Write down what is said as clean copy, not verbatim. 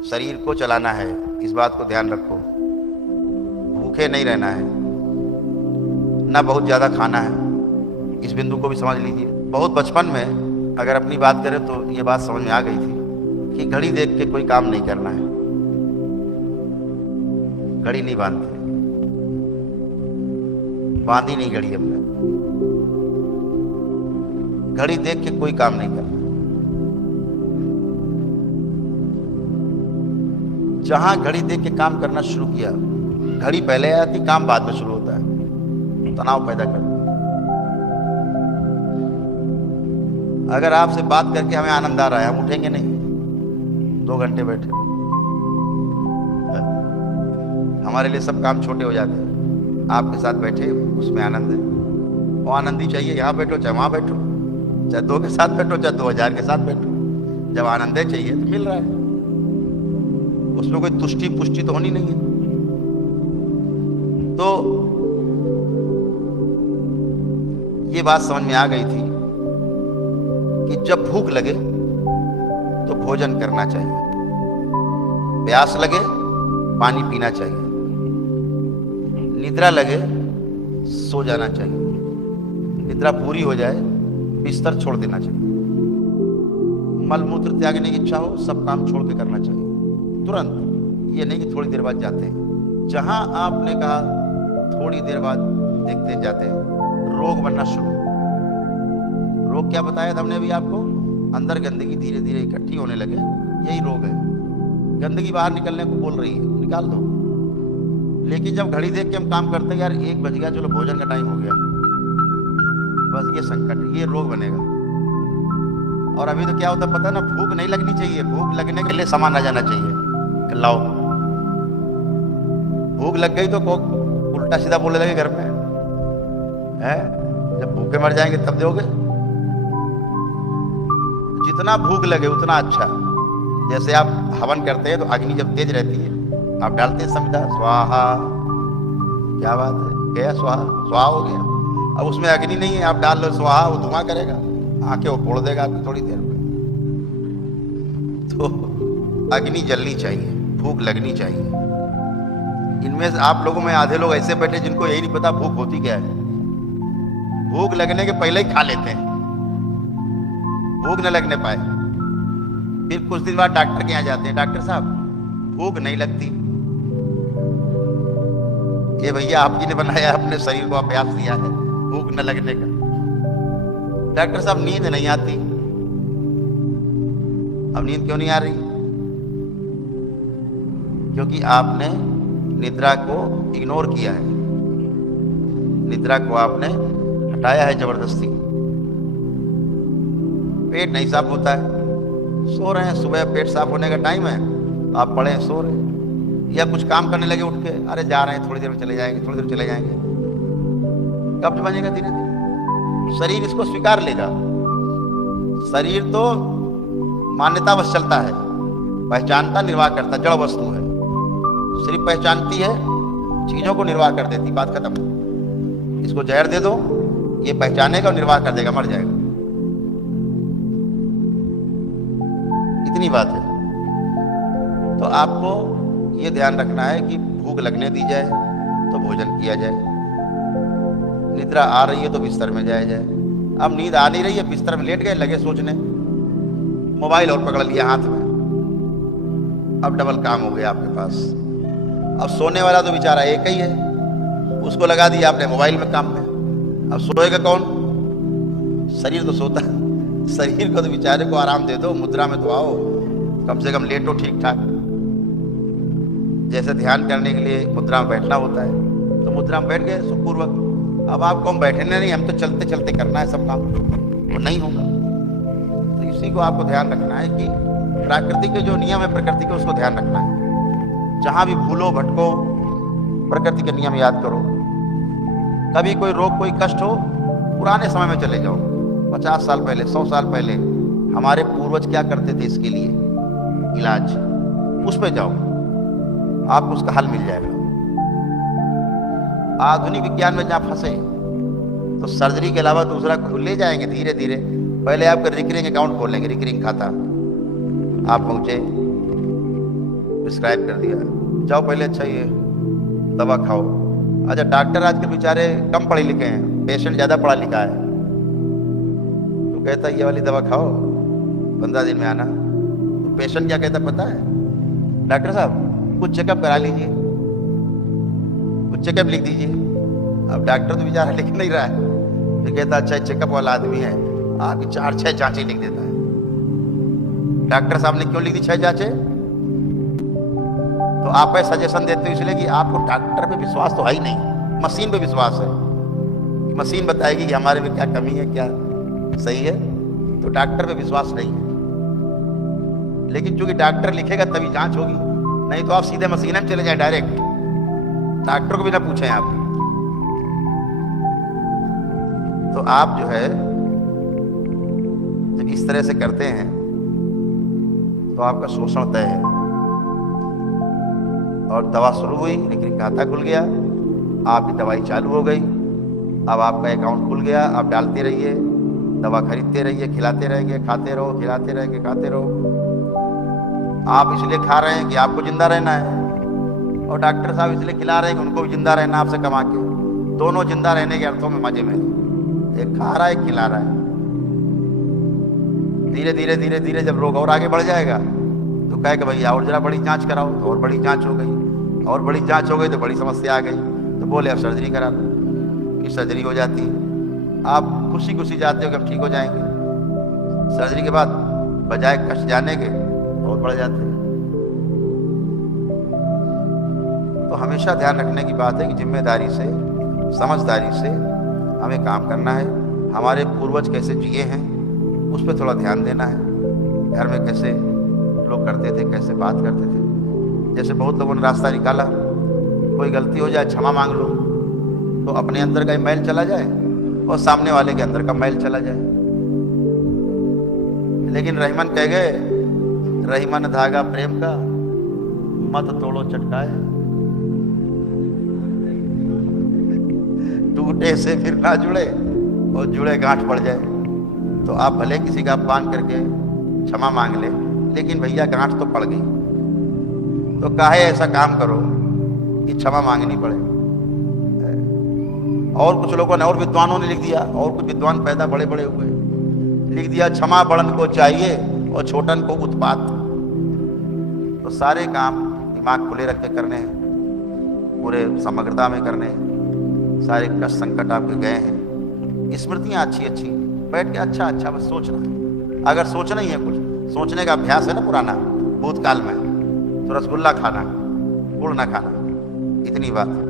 शरीर को चलाना है, इस बात को ध्यान रखो। भूखे नहीं रहना है, ना बहुत ज़्यादा खाना है, इस बिंदु को भी समझ लीजिए। बहुत बचपन में अगर अपनी बात करें तो ये बात समझ में आ गई थी कि घड़ी देख के कोई काम नहीं करना है। घड़ी नहीं बांधते, बांधी नहीं घड़ी हमने। घड़ी देख के कोई काम नहीं करना। जहां घड़ी देख के काम करना शुरू किया, घड़ी पहले आती, काम बाद में शुरू होता है, तनाव पैदा करता है। अगर आपसे बात करके हमें आनंद आ रहा है, हम उठेंगे नहीं, 2 घंटे बैठे, हमारे लिए सब काम छोटे हो जाते हैं। आपके साथ बैठे उसमें आनंद है, वो आनंद ही चाहिए। यहाँ बैठो चाहे वहां बैठो, चाहे 2 के साथ बैठो चाहे 2000 के साथ बैठो, जब आनंद है चाहिए तो मिल रहा है, उसमें कोई तुष्टि पुष्टि तो होनी नहीं है। तो ये बात समझ में आ गई थी कि जब भूख लगे तो भोजन करना चाहिए, प्यास लगे पानी पीना चाहिए, निद्रा लगे सो जाना चाहिए, निद्रा पूरी हो जाए बिस्तर छोड़ देना चाहिए, मल मूत्र त्यागने की इच्छा हो सब काम छोड़ के करना चाहिए तुरंत। ये नहीं कि थोड़ी देर बाद जाते हैं। जहां आपने कहा थोड़ी देर बाद देखते जाते हैं, रोग बनना शुरू। रोग क्या बताया था हमने अभी आपको? अंदर गंदगी धीरे धीरे इकट्ठी होने लगे, यही रोग है। गंदगी बाहर निकलने को बोल रही है, निकाल दो। लेकिन जब घड़ी देख के हम काम करते हैं, यार 1 बज गया, चलो भोजन का टाइम हो गया, बस ये संकट, ये रोग बनेगा। और अभी तो क्या होता पता ना, भूख नहीं लगनी चाहिए, भूख लगने के लिए सामान आ जाना चाहिए, लाओ। भूख लग गई तो उल्टा सीधा बोलने लगे घर में, है जब भूखे मर जाएंगे तब दोगे। जितना भूख लगे उतना अच्छा। जैसे आप हवन करते हैं तो अग्नि जब तेज रहती है, आप डालते हैं समिधा, स्वाहा, क्या बात है, गया स्वाहा, स्वाहा हो गया। अब उसमें अग्नि नहीं है, आप डाल लो स्वाहा, वो धुआं करेगा, आंखें वो फोड़ देगा आपकी थोड़ी देर में। तो अग्नि जलनी चाहिए, भूख लगनी चाहिए। इनमें से आप लोगों में आधे लोग ऐसे बैठे जिनको यही नहीं पता भूख होती क्या है। भूख लगने के पहले ही खा लेते हैं, भूख न लगने पाए, फिर कुछ दिन बाद डॉक्टर के यहाँ जाते हैं, डॉक्टर साहब भूख नहीं लगती। ये भैया आप जी ने बनाया, अपने शरीर को अभ्यास दिया है भूख न लगने का। डॉक्टर साहब नींद नहीं आती। अब नींद क्यों नहीं आ रही? क्योंकि आपने निद्रा को इग्नोर किया है, निद्रा को आपने हटाया है जबरदस्ती। पेट नहीं साफ होता है, सो रहे हैं, सुबह पेट साफ होने का टाइम है, आप पड़े हैं सो रहे हैं, या कुछ काम करने लगे उठ के, अरे जा रहे हैं थोड़ी देर में चले जाएंगे, थोड़ी देर में चले जाएंगे। कब बनेगा? धीरे धीरे शरीर इसको स्वीकार लेगा। शरीर तो मान्यता बस चलता है, पहचानता निर्वाह करता, जड़ वस्तु है, सिर्फ पहचानती है, चीजों को निर्वाह कर देती, बात खत्म। इसको जहर दे दो, ये पहचानेगा और निर्वाह कर देगा, मर जाएगा। इतनी बात है। तो आपको ये ध्यान रखना है कि भूख लगने दी जाए तो भोजन किया जाए, निद्रा आ रही है तो बिस्तर में जाया जाए। अब नींद आ नहीं रही है, बिस्तर में लेट गए, लगे सोचने, मोबाइल और पकड़ लिया हाथ में, अब डबल काम हो गया आपके पास। अब सोने वाला तो बेचारा एक ही है, उसको लगा दिया आपने मोबाइल में काम में, अब सोएगा कौन? शरीर तो सोता है, शरीर को तो बेचारे को आराम दे दो, मुद्रा में तो आओ, कम से कम लेटो ठीक ठाक। जैसे ध्यान करने के लिए मुद्रा में बैठना होता है, तो मुद्रा में बैठ गए सुखपूर्वक। अब आपको हम बैठने नहीं, हम तो चलते चलते करना है सब काम, वो नहीं होगा। तो इसी को आपको ध्यान रखना है कि प्रकृति के जो नियम है, प्रकृति के, उसको ध्यान रखना है। जहां भी भूलो भटको, प्रकृति के नियम याद करो। कभी कोई रोग कोई कष्ट हो, पुराने समय में चले जाओ, 50 साल पहले, 100 साल पहले हमारे पूर्वज क्या करते थे इसके लिए इलाज, उस पे जाओ, आपको उसका हल मिल जाएगा। आधुनिक विज्ञान में जहाँ फंसे तो सर्जरी के अलावा दूसरा ले जाएंगे धीरे धीरे। पहले आपका रिकरिंग अकाउंट खोलेंगे, रिकरिंग खाता। आप पहुंचे, प्रिस्क्राइब कर दिया, जाओ पहले अच्छा ये दवा खाओ। अच्छा, डॉक्टर आजकल बेचारे कम पढ़े लिखे हैं, पेशेंट ज़्यादा पढ़ा लिखा है, तो कहता है ये वाली दवा खाओ, 15 दिन में आना। तो पेशेंट क्या कहता पता है, डॉक्टर साहब कुछ चेकअप करा लीजिए, कुछ चेकअप लिख दीजिए। अब डॉक्टर तो बेचारा लिख नहीं रहा है, फिर कहता अच्छा चेकअप वाला आदमी है, आपकी 4-6 जांचें लिख देता है। डॉक्टर साहब ने क्यों लिख दी 6 जांचें? तो आप सजेशन देते हो इसलिए कि आपको डॉक्टर पे विश्वास तो है ही नहीं, मशीन पे विश्वास है। मशीन बताएगी कि हमारे में क्या कमी है, क्या सही है, तो डॉक्टर पे विश्वास नहीं है। लेकिन चूंकि डॉक्टर लिखेगा तभी जांच होगी, नहीं तो आप सीधे मशीन में चले जाए डायरेक्ट, डॉक्टर को भी ना पूछें आप। तो आप जो है जब इस तरह से करते हैं तो आपका शोषण तय है। और दवा शुरू हुई लेकिन खाता खुल गया, आपकी दवाई चालू हो गई, अब आपका अकाउंट खुल गया, आप डालते रहिए, दवा खरीदते रहिए, खिलाते रहेंगे, खाते रहो, खिलाते रहेंगे, खाते रहो। आप इसलिए खा रहे हैं कि आपको जिंदा रहना है, और डॉक्टर साहब इसलिए खिला रहे हैं कि उनको भी जिंदा रहना आपसे कमा के। दोनों जिंदा रहने के अर्थों में मजे में, एक खा रहा है, एक खिला रहा है। धीरे धीरे धीरे धीरे जब रोग और आगे बढ़ जाएगा तो कहेगा भैया और जरा बड़ी जांच कराओ, तो और बड़ी जांच हो गई, और बड़ी जांच हो गई तो बड़ी समस्या आ गई, तो बोले अब सर्जरी करा लो, कि सर्जरी हो जाती है। आप खुशी खुशी जाते हो कि अब ठीक हो जाएंगे, सर्जरी के बाद बजाय कष्ट जाने के और बढ़ जाते हैं। तो हमेशा ध्यान रखने की बात है कि जिम्मेदारी से, समझदारी से हमें काम करना है। हमारे पूर्वज कैसे जिए हैं उस पर थोड़ा ध्यान देना है। घर में कैसे लोग करते थे, कैसे बात करते थे। जैसे बहुत लोगों ने रास्ता निकाला, कोई गलती हो जाए क्षमा मांग लो, तो अपने अंदर का मैल चला जाए और सामने वाले के अंदर का मैल चला जाए। लेकिन रहीमन कह गए, रहीमन धागा प्रेम का मत तोड़ो चटकाए, टूटे से फिर ना जुड़े और जुड़े गांठ पड़ जाए। तो आप भले किसी का अपमान करके क्षमा मांग ले, लेकिन भैया गांठ तो पड़ गई, तो काहे ऐसा काम करो कि क्षमा मांगनी पड़े। और कुछ लोगों ने, और विद्वानों ने लिख दिया, और कुछ विद्वान पैदा बड़े बड़े हुए, लिख दिया क्षमा बड़न को चाहिए और छोटन को उत्पात। तो सारे काम दिमाग खुले रख के करने हैं, पूरे समग्रता में करने हैं। सारे कष्ट संकट आपके गए हैं, स्मृतियां अच्छी अच्छी, बैठ के अच्छा अच्छा बस सोचना है। अगर सोचना ही है, कुछ सोचने का अभ्यास है ना पुराना भूतकाल में, तो रसगुल्ला खाना, गुड़ ना खाना, इतनी बात है।